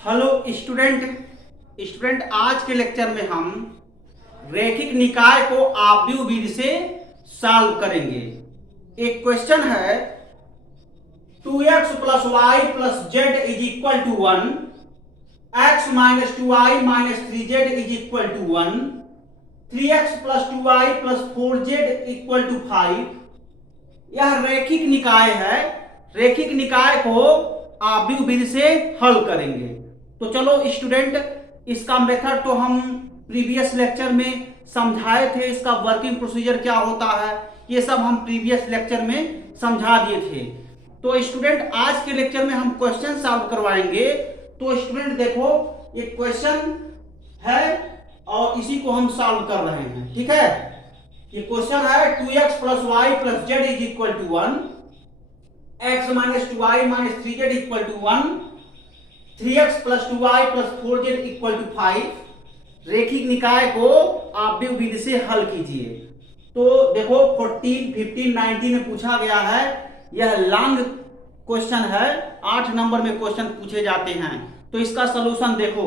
Hello student आज के lecture में हम रैखिक निकाय को आव्यूह विधि से सॉल्व करेंगे। एक क्वेश्चन है 2x plus Y plus Z is equal to 1, x minus 2i minus 3z is equal to 1, 3x plus 2i plus 4z equal to 5। यह रैखिक निकाय है। रैखिक निकाय को आव्यूह विधि से हल करेंगे। तो चलो स्टूडेंट, इसका मेथड तो हम प्रीवियस लेक्चर में समझाए थे। इसका वर्किंग प्रोसीजर क्या होता है ये सब हम प्रीवियस लेक्चर में समझा दिए थे। तो स्टूडेंट आज के लेक्चर में हम क्वेश्चन सॉल्व करवाएंगे। तो स्टूडेंट देखो, ये क्वेश्चन है और इसी को हम सॉल्व कर रहे हैं। ठीक है, ये क्वेश्चन है 2x plus Y plus Z is equal to 1, x minus 2i minus 3z equal to 1, 3x plus 2i plus 4z equal to 5। रैखिक निकाय को आव्यूह विधि से हल कीजिए। तो देखो 14, 15, 19 में पूछा गया है। यह लॉन्ग क्वेश्चन है, 8 नंबर में क्वेश्चन पूछे जाते हैं। तो इसका सलूशन देखो।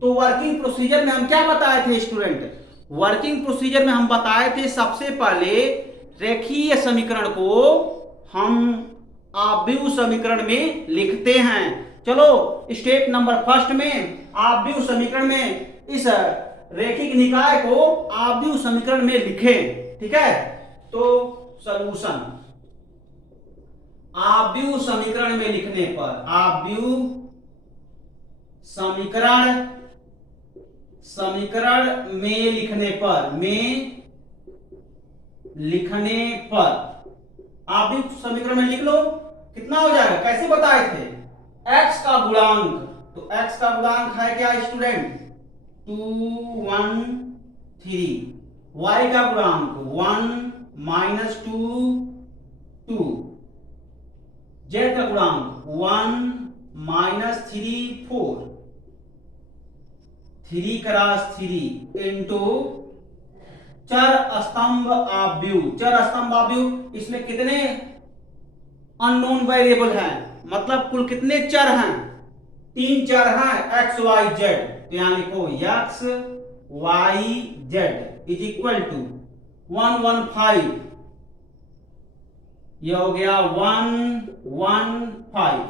तो वर्किंग प्रोसीजर में हम क्या बताए थे स्टूडेंट? वर्किंग प्रोसीजर में हम बताए थे सबसे पहले रेखीय समीकरण को हम आव्यूह समीकरण में लिखते हैं। चलो स्टेप नंबर फर्स्ट में आव्यूह समीकरण में इस रैखिक निकाय को आव्यूह समीकरण में लिखें। ठीक है, तो सॉल्यूशन आव्यूह समीकरण में लिखने पर, आव्यूह समीकरण में लिखने पर आव्यूह समीकरण में लिख लो। कितना हो जाएगा, कैसे बताए थे? x का गुणांक, तो x का गुणांक है क्या स्टूडेंट? 2, 1, 3। y का गुणांक 1 माइनस 2, 2। z का गुणांक 1 माइनस 3, 4। 3 क्रॉस 3 इंटू चर स्तंभ आव्यूह। चर स्तंभ आव्यूह, इसमें कितने अननोन वेरिएबल हैं, मतलब कुल कितने चर हैं? 3 चर हैं, x y z। तो यहां लिखो x y z is equal to 1 1 5। यह हो गया 1 1 5।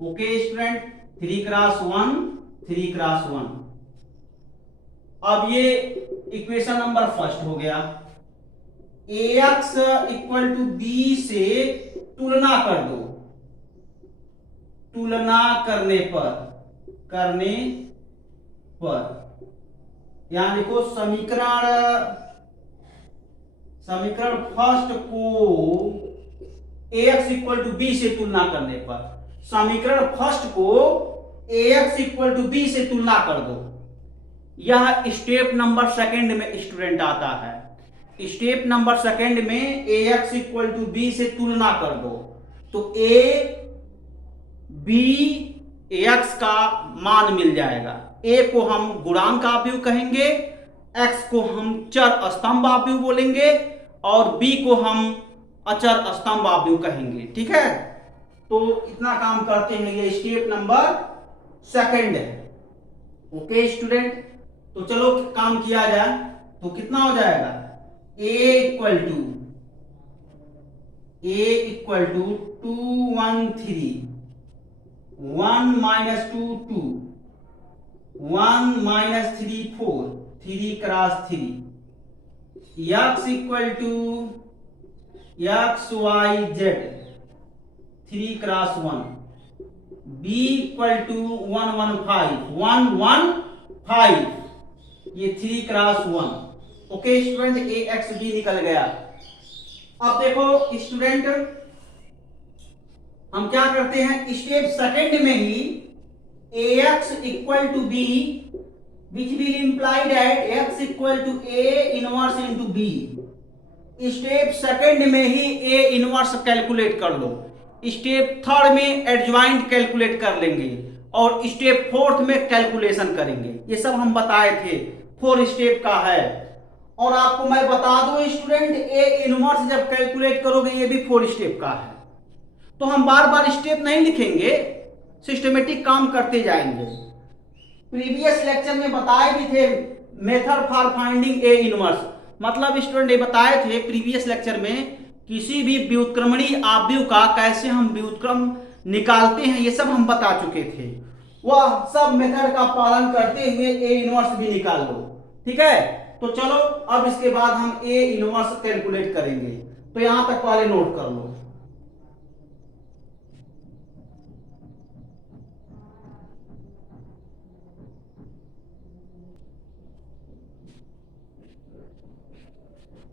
Okay student, 3 cross 1, 3 cross 1। अब ये इक्वेशन नंबर फर्स्ट हो गया। ax इक्वल टू b से तुलना कर दो। तुलना करने पर यहां देखो समीकरण फर्स्ट को ax इक्वल टू b से तुलना करने पर, समीकरण फर्स्ट को ax इक्वल टू b से तुलना कर दो। यह स्टेप नंबर सेकंड में स्टूडेंट आता है। स्टेप नंबर सेकंड में ax इक्वल टू b से तुलना कर दो। तो a b x का मान मिल जाएगा। a को हम गुणांक आव्यूह कहेंगे, x को हम चर स्तंभ आव्यूह बोलेंगे और b को हम अचर स्तंभ आव्यूह कहेंगे। ठीक है, तो इतना काम करते हैं। ये स्टेप नंबर सेकंड है। ओके स्टूडेंट, तो चलो काम किया जाए। तो कितना हो जाएगा? a equal to 2 1 3, 1 minus 2 2, 1 minus 3 4, 3 cross 3। x equal to x y z 3 cross 1। b equal to 1 1 5, 1 1 5, ये 3 cross 1। Okay student, A X B निकल गया। अब देखो स्टूडेंट, हम क्या करते हैं, स्टेप सेकंड में ही ax equal to b which will imply that x equal to a inverse into b। Step second में ही a इनवर्स कैलकुलेट कर लो। स्टेप थर्ड में एडजॉइंट कैलकुलेट कर लेंगे और स्टेप फोर्थ में कैलकुलेशन करेंगे। ये सब हम बताए थे, 4 स्टेप का है। और आपको मैं बता दूं स्टूडेंट, ए इनवर्स जब कैलकुलेट करोगे ये भी 4 स्टेप का है। तो हम बार बार स्टेप नहीं लिखेंगे, सिस्टमेटिक काम करते जाएंगे। प्रीवियस लेक्चर में बताए भी थे method for finding A inverse, मतलब स्टूडेंट ये बताए थे प्रीवियस लेक्चर में किसी भी व्युत्क्रमणीय आव्यूह का कैसे हम व्युत्क्रम निकालते हैं, ये सब हम बता चुके थे। वह सब मेथड का पालन करते हुए ए इनवर्स भी निकाल लो, ठीक है। तो चलो अब इसके बाद हम ए इनवर्स कैलकुलेट करेंगे, तो यहां तक वाले नोट कर लो।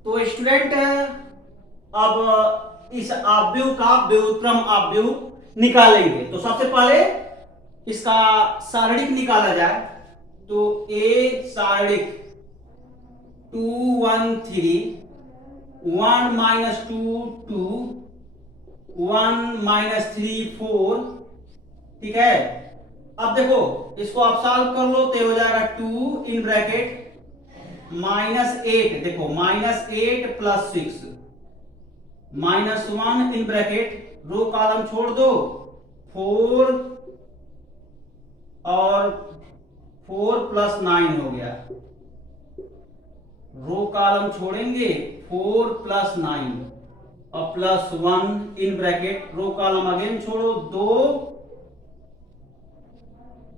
तो स्टूडेंट अब इस आव्यूह का व्युत्क्रम आव्यूह निकालेंगे। तो सबसे पहले इसका सारणिक निकाला जाए, तो ए सारणिक 2 1 3 1 माइनस 2 2 1 माइनस 3 4, ठीक है। अब देखो इसको आप सॉल्व कर लो तो हो जाएगा 2 इन ब्रैकेट -8, देखो -8 plus 6 -1 in bracket row column छोड़ दो 4 और 4 प्लस 9 हो गया, रो कॉलम छोड़ेंगे 4 प्लस 9 और plus 1 in bracket row column again छोड़ो 2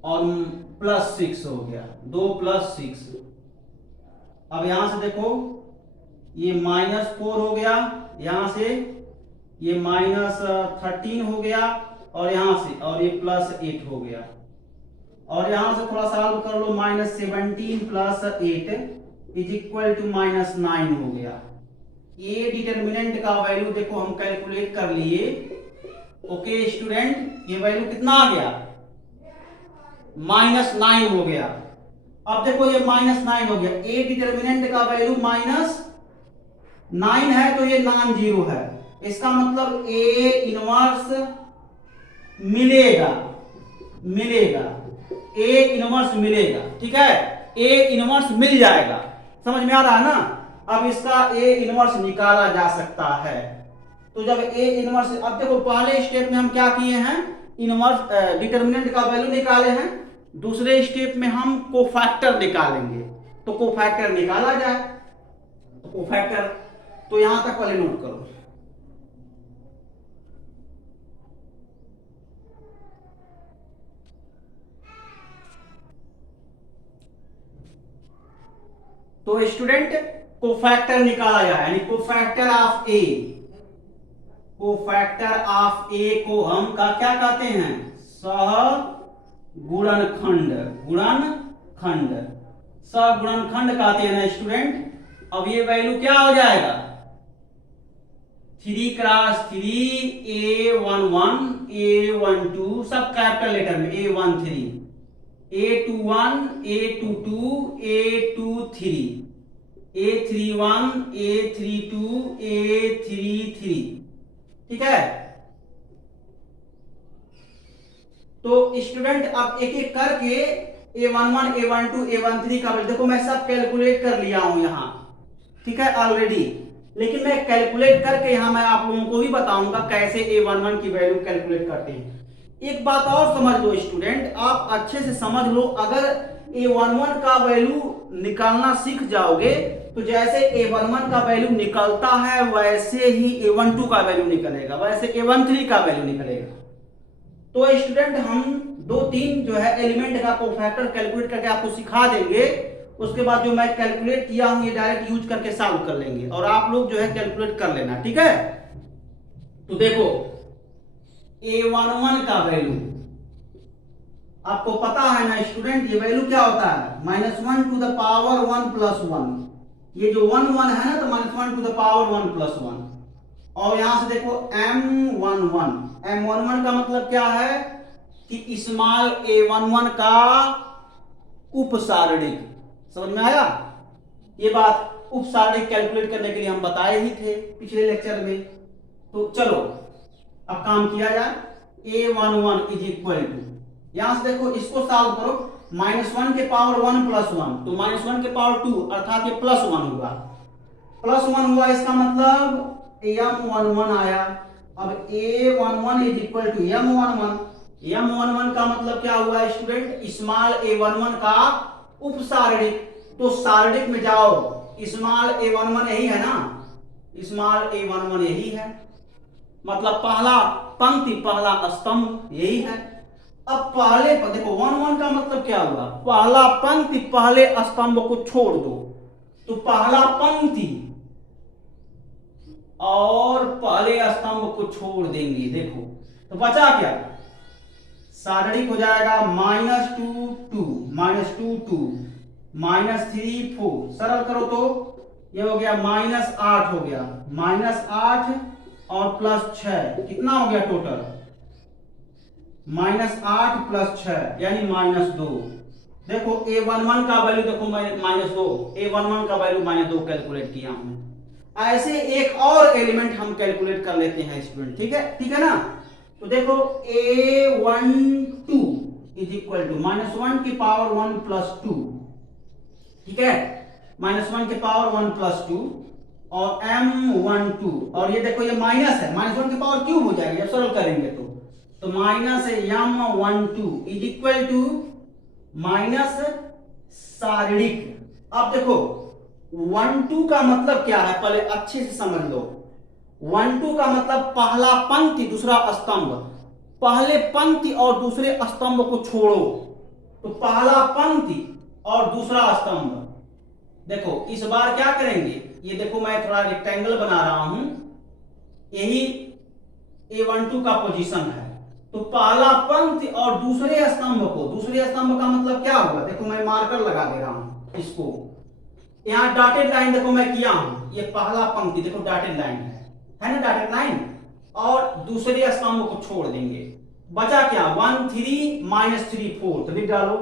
और प्लस 6 हो गया, 2 प्लस 6। अब यहां से देखो ये -4 हो गया, यहां से ये -13 हो गया और यहां से और ये +8 हो गया, और यहां से थोड़ा सॉल्व कर लो -17 प्लस 8 इज इक्वल टू -9 हो गया। ये डिटरमिनेंट का वैल्यू देखो हम कैलकुलेट कर लिए। ओके स्टूडेंट, ये वैल्यू कितना आ गया, -9 हो गया। अब देखो ये -9 हो गया, ए डिटरमिनेंट का वैल्यू -9 है तो ये नॉन जीरो है, इसका मतलब ए इनवर्स मिलेगा, ए इनवर्स मिलेगा, ठीक है। ए इनवर्स मिल जाएगा, समझ में आ रहा है ना। अब इसका ए इनवर्स निकाला जा सकता है। तो जब ए इनवर्स, अब देखो पहले स्टेप में हम क्या किए हैं, इनवर्स डिटरमिनेंट का वैल्यू निकाले हैं, दूसरे स्टेप में हम कोफैक्टर निकालेंगे। तो कोफैक्टर निकाला जाए, तो कोफैक्टर, तो यहां तक पहले नोट करो। तो स्टूडेंट कोफैक्टर निकाला जाए, यानी cofactor of A, cofactor of A को हम क्या कहते हैं, सहगुणनखंड, सहगुणनखंड कहते हैं ना स्टूडेंट। अब ये वैल्यू क्या हो जाएगा, 3 क्रॉस 3 A11 A12 सब कैपिटल लेटर में, A13 A21 A22 A23 A31 A32 A33, ठीक है। तो स्टूडेंट अब एक एक करके A11 A12 A13 का देखो मैं सब कैलकुलेट कर लिया हूं यहां, ठीक है ऑलरेडी, लेकिन मैं कैलकुलेट करके यहां मैं आप लोगों को भी बताऊंगा कैसे A11 की वैल्यू कैलकुलेट करते हैं। एक बात और समझ लो स्टूडेंट, आप अच्छे से समझ लो, अगर A11 का वैल्यू निकालना सीख जाओगे तो जैसे A11 का वैल्यू निकलता है वैसे ही A12 का वैल्यू निकलेगा, वैसे A13 का वैल्यू निकलेगा। तो स्टूडेंट हम 2-3 जो है एलिमेंट का कोफैक्टर कैलकुलेट करके आपको सिखा देंगे, उसके बाद जो मैं कैलकुलेट किया हूं ये डायरेक्ट यूज करके सॉल्व कर लेंगे और आप लोग जो है कैलकुलेट कर लेना, ठीक है। तो देखो A11 का वैल्यू आपको पता है ना स्टूडेंट, ये वैल्यू क्या होता है, -1 टू द पावर 1 प्लस 1, ये जो 1 1 है ना तो -1 टू द पावर 1 प्लस 1, और यहां से देखो M11 का मतलब क्या है कि स्मॉल a11 का उपसारणिक, समझ में आया। ये बात उपसारणिक कैलकुलेट करने के लिए हम बताए ही थे पिछले लेक्चर में। तो चलो अब काम किया जाए, a11 इज इक्वल टू, यहां से देखो इसको सॉल्व करो, -1 के पावर 1 प्लस 1, तो -1 के पावर 2 अर्थात ये +1 होगा, +1 हुआ, इसका मतलब M11 आया। अब A11 is equal to M11, M11 का मतलब क्या हुआ स्टूडेंट, स्मॉल a11 का उपसारणिक। तो सारणिक में जाओ, स्मॉल a11 यही है ना, स्मॉल a11 यही है, मतलब पहला पंक्ति पहला स्तंभ यही है। अब पहले देखो 11 का मतलब क्या हुआ, पहला पंक्ति पहले स्तंभ को छोड़ दो, तो पहला पंक्ति और पहले स्तंभ को छोड़ देंगे। देखो तो बचा क्या, सारणिक हो जाएगा -2 2 -2 2 -3 4, सरल करो तो ये हो गया -8 हो गया, -8 और +6 कितना हो गया टोटल, -8 +6 यानी -2। देखो a11 का वैल्यू देखो -2, a11 का वैल्यू -2 कैलकुलेट किया हूं। ऐसे एक और एलिमेंट हम कैलकुलेट कर लेते हैं स्टूडेंट, ठीक है ना। तो देखो a12 इज इक्वल टू -1 की पावर 1 + 2, ठीक है, -1 की पावर 1 + 2 और m12, और ये देखो ये माइनस है, -1 की पावर क्यूब हो जाएगी जब सरल करेंगे तो -m12 is equal to minus सारणिक। अब देखो 1 2 का मतलब क्या है, पहले अच्छे से समझ लो। 1 2 का मतलब पहला पंक्ति दूसरा स्तंभ, पहले पंक्ति और दूसरे स्तंभ को छोड़ो, तो पहला पंक्ति और दूसरा स्तंभ। देखो इस बार क्या करेंगे, ये देखो मैं थोड़ा रेक्टेंगल बना रहा हूं, यही a12 का पोजीशन है, तो पहला पंक्ति और दूसरे स्तंभ को, दूसरे स्तंभ का मतलब क्या होगा, देखो मैं मार्कर लगा दे रहा हूं इसको, यहां डॉटेड लाइन देखो मैं किया हूं, ये पहला पंक्ति देखो डॉटेड लाइन है ना, डॉटेड लाइन, और दूसरे स्तंभ को छोड़ देंगे। बचा क्या 1 3 -3 4, तो लिख डालो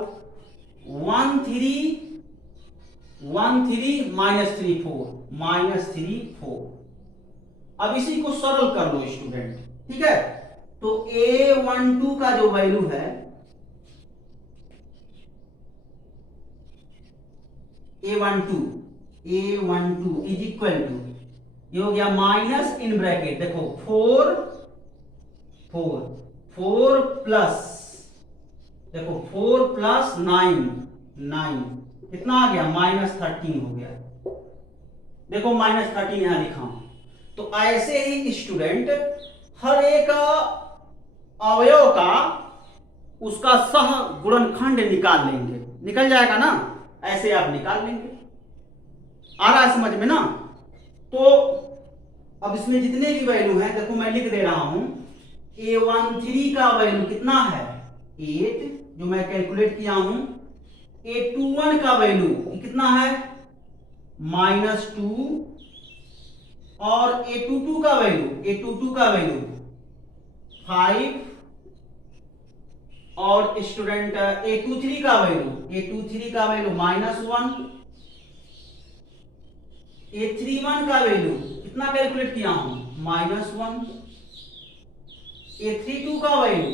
1 3 -3 4। अब इसी को सरल कर लो स्टूडेंट, ठीक है। तो a12 का जो वैल्यू है, a12 इज इक्वल टू, ये हो गया माइनस इन ब्रैकेट देखो 4 प्लस, देखो 4 प्लस 9 कितना आ गया -13 हो गया, देखो -13 यहां लिखा हूं। तो ऐसे ही स्टूडेंट हर एक अवयव का उसका सह गुणनखंड निकाल लेंगे, निकल जाएगा ना, ऐसे आप निकाल लेंगे। आ रहा है समझ में ना। तो अब इसमें जितने भी वैल्यू हैं देखो मैं लिख दे रहा हूं, a13 का वैल्यू कितना है 8 जो मैं कैलकुलेट किया हूं, a21 का वैल्यू कितना है -2, और a22 का वैल्यू 5, और स्टूडेंट a23 का वैल्यू -1, a31 का वैल्यू कितना कैलकुलेट किया हूं -1, a32 का वैल्यू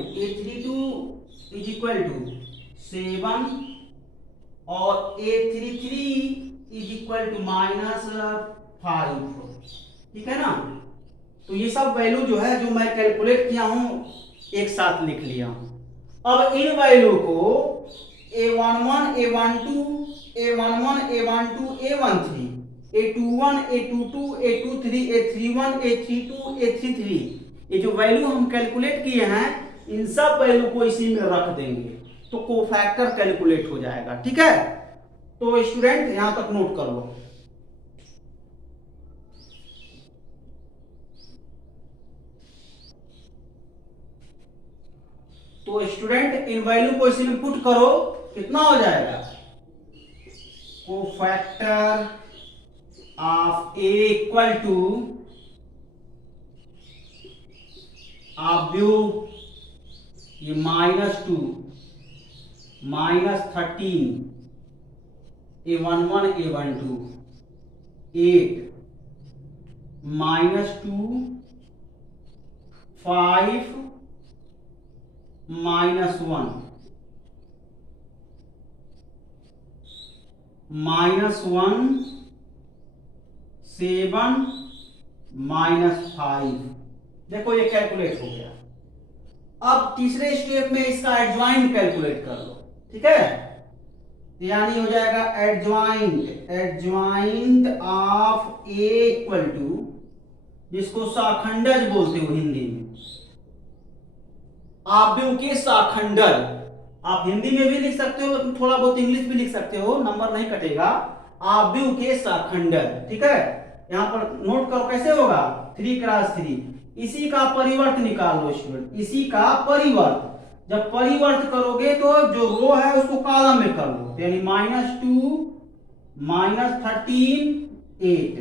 इज इक्वल टू 7, और a33 इज इक्वल टू -5, ठीक है ना। तो ये सब वैल्यू जो है जो मैं कैलकुलेट किया हूं एक साथ लिख लिया हूं। अब इन वैल्यू को a11 a12 a13 a21 a22 a23 a31 a32 a33, ये जो वैल्यू हम कैलकुलेट किए हैं इन सब वैल्यू को इसी में रख देंगे, तो कोफैक्टर कैलकुलेट हो जाएगा, ठीक है। तो स्टूडेंट यहां तक नोट कर लो। तो स्टूडेंट इन वैल्यू को इसमें पुट करो, कितना हो जाएगा, cofactor of a equal to, आप व्यू ये -2 -13 a11 a12 8 -2 5 -1 -1 7 -5, देखो ये कैलकुलेट हो गया। अब तीसरे स्टेप में इसका एडजॉइंट कैलकुलेट कर लो, ठीक है। यानी हो जाएगा adjoint of A equal to, जिसको शाखंडज बोलते हो हिंदी में, आव्यूह के शाखंडज। आप हिंदी में भी लिख सकते हो, थोड़ा बहुत इंग्लिश भी लिख सकते हो, नंबर नहीं कटेगा। आव्यूह के शाखंडज, ठीक है। यहां पर नोट करो कैसे होगा, 3x3। इसी का परिवर्त निकाल लो स्टूडेंट, इसी का परिवर्त। जब परिवर्त करोगे तो जो रो है उसको कॉलम में कर लो, यानी -2 -13 8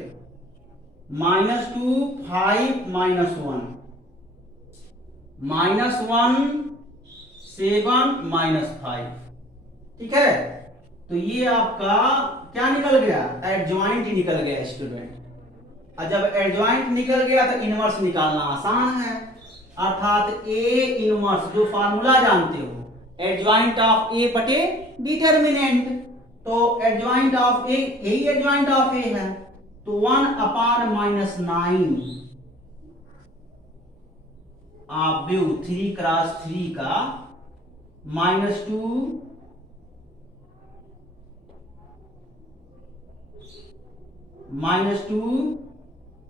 -2 5 -1 -1 7 -5, ठीक है। तो ये आपका क्या निकल गया, एडजॉइंट निकल गया स्टूडेंट। और जब एडजॉइंट निकल गया तो इनवर्स निकालना आसान है, अर्थात ए इनवर्स, जो फार्मूला जानते हो, एडजॉइंट ऑफ ए बटे डिटर्मिनेंट। तो एडजॉइंट ऑफ ए, यही एडजॉइंट ऑफ ए है, तो 1/-9 आव्यूह 3x3 का -2 -2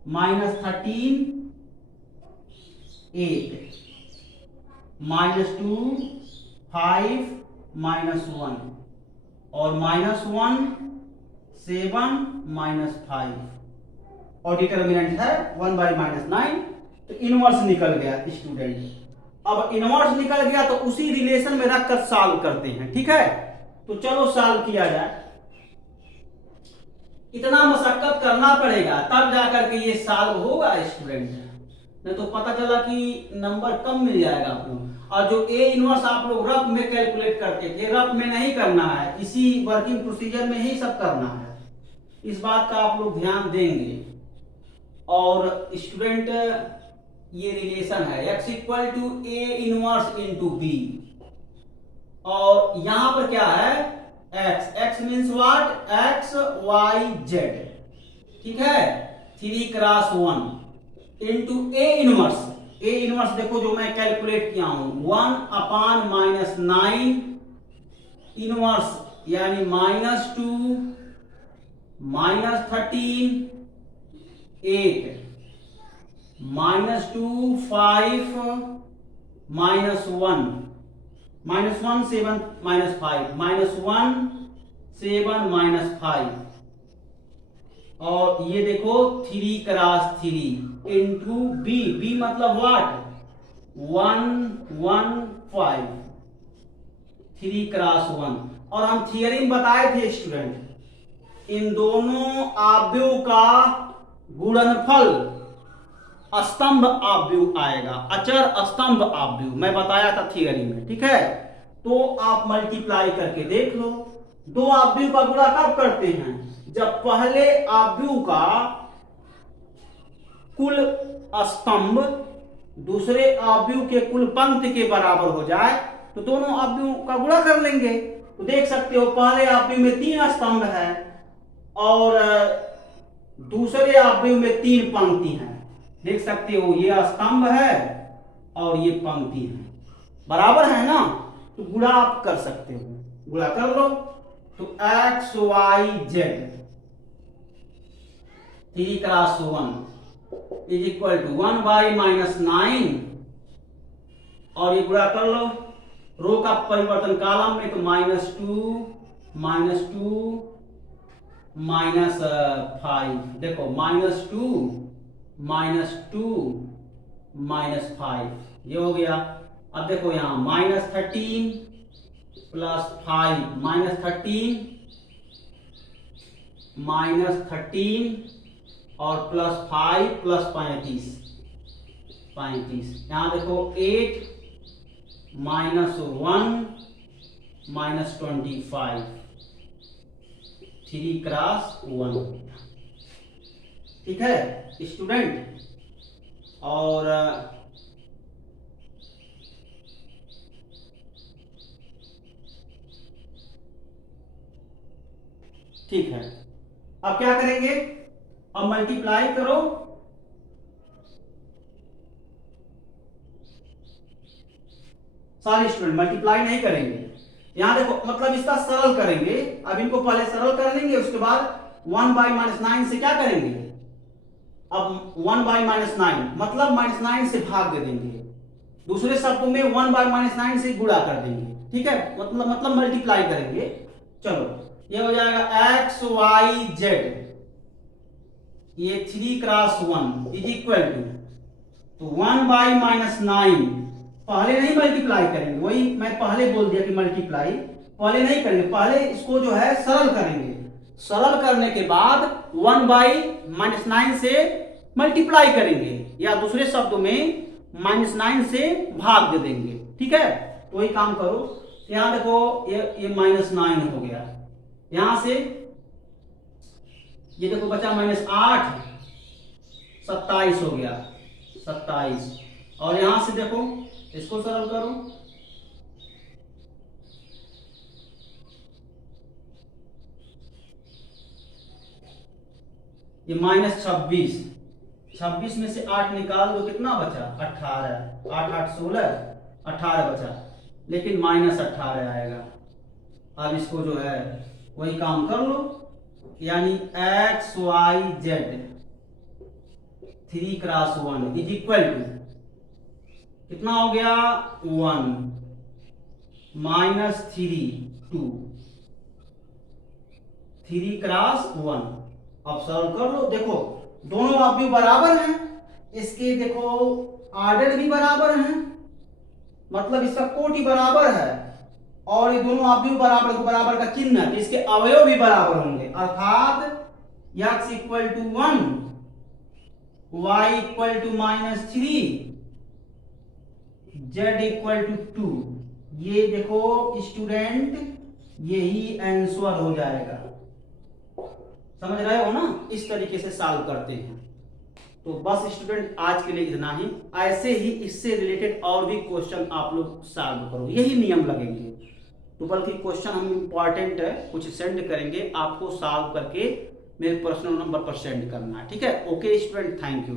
-13 8 -2 5 -1 और -1 7 -5 और डिटर्मिनेंट है 1/-9। तो इनवर्स निकल गया स्टूडेंट। अब इनवर्स निकल गया तो उसी रिलेशन में रखकर सॉल्व करते हैं, ठीक है। तो चलो सॉल्व किया जाए। इतना मशक्कत करना पड़ेगा तब जाकर के ये सॉल्व होगा स्टूडेंट, नहीं तो पता चला कि नंबर कम मिल जाएगा आप लोग। और जो ए इनवर्स आप लोग रफ में कैलकुलेट करते थे, रफ में नहीं करना है, इसी वर्किंग प्रोसीजर में ही सब करना है। इस बात का आप लोग ध्यान देंगे। और स्टूडेंट ये रिलेशन है x equal to A inverse into B, और यहां पर क्या है x means what, x y z, ठीक है। 3x1 into A inverse. A inverse देखो जो मैं कैलकुलेट किया हूं, 1/-9 इनवर्स, यानी -2 -13 8 -2 5 -1 -1 7 -5 -1 7 -5, और ये देखो 3x3 इंटू बी, बी मतलब व्हाट 115 3x1। और हम थियरी में बताए थे स्टूडेंट, इन दोनों आव्यूह का गुणनफल स्तंभ आव्यूह आएगा, अचर स्तंभ आव्यूह, मैं बताया था थियरी में, ठीक है। तो आप मल्टीप्लाई करके देख लो। दो आव्यूह का गुणा कब करते हैं, जब पहले आव्यूह का कुल स्तंभ दूसरे आव्यूह के कुल पंक्ति के बराबर हो जाए तो दोनों आव्यूह का गुणा कर लेंगे। तो देख सकते हो पहले आव्यूह में 3 स्तंभ है और दूसरे आव्यूह में 3 पंक्ति हैं। देख सकते हो ये स्तंभ है और ये पंक्ति है, बराबर है ना। तो गुणा आप कर सकते हो, गुणा कर लो। तो x y z 3x1 is equal to 1/-9, और ये गुणा कर लो। रो का परिवर्तन कॉलम में, तो -2 -5, देखो -2 -5 ये हो गया। अब देखो यहां -13 + 5 -13 और +5 +35 यहां देखो 8 -1 -25 3x1, ठीक है स्टूडेंट। और ठीक है, अब क्या करेंगे, अब मल्टीप्लाई करो। सारे स्टूडेंट मल्टीप्लाई नहीं करेंगे। यहाँ देखो मतलब इसका सरल करेंगे। अब इनको पहले सरल कर लेंगे, उसके बाद 1/-9 से क्या करेंगे, अब 1/-9 मतलब -9 से भाग दे देंगे। दूसरे शब्दों में 1/-9 से गुणा कर देंगे, ठीक है, मतलब मल्टीप्लाई करेंगे। चलो ये हो जाएगा x y z, ये 3 क्रॉस 1 इज इक्वल टू 1/-9। पहले नहीं मल्टीप्लाई करेंगे, वही मैं पहले बोल दिया कि मल्टीप्लाई पहले नहीं करेंगे, पहले इसको जो है सरल करेंगे। सरल करने के बाद 1/-9 से मल्टीप्लाई करेंगे, या दूसरे शब्दों में -9 से भाग दे देंगे, ठीक है। तो वही काम करो। यहां देखो ये -9 हो गया, यहां से ये देखो बचा -8, 27 हो गया, 27। और यहां से देखो इसको सरल करो, ये -26, 26 में से 8 निकाल दो, कितना बचा 18, 8 8 16, 18 बचा, लेकिन -18 आएगा। अब इसको जो है वही काम कर लो, यानी x y z 3 cross 1 is equal to कितना हो गया 1 -3 2, 3 क्रॉस 1। अब सरल कर लो, देखो दोनों अवयव बराबर हैं, इसके देखो आर्डर भी बराबर हैं, मतलब इसका कोटि बराबर है, और ये दोनों अवयव बराबर, बराबर का चिन्ह है, इसके अवयव भी बराबर होंगे, अर्थात x equal to 1, y equal to -3, z equal to 2। ये देखो स्टूडेंट यही आंसर हो जाएगा, समझ रहे हो ना, इस तरीके से सॉल्व करते हैं। तो बस स्टूडेंट आज के लिए इतना ही, ऐसे ही इससे रिलेटेड और भी क्वेश्चन आप लोग सॉल्व करो, यही नियम लगेंगे। तो बल्कि क्वेश्चन हम इंपॉर्टेंट है कुछ सेंड करेंगे, आपको सॉल्व करके मेरे पर्सनल नंबर पर सेंड करना है, ठीक है। Okay student, thank you.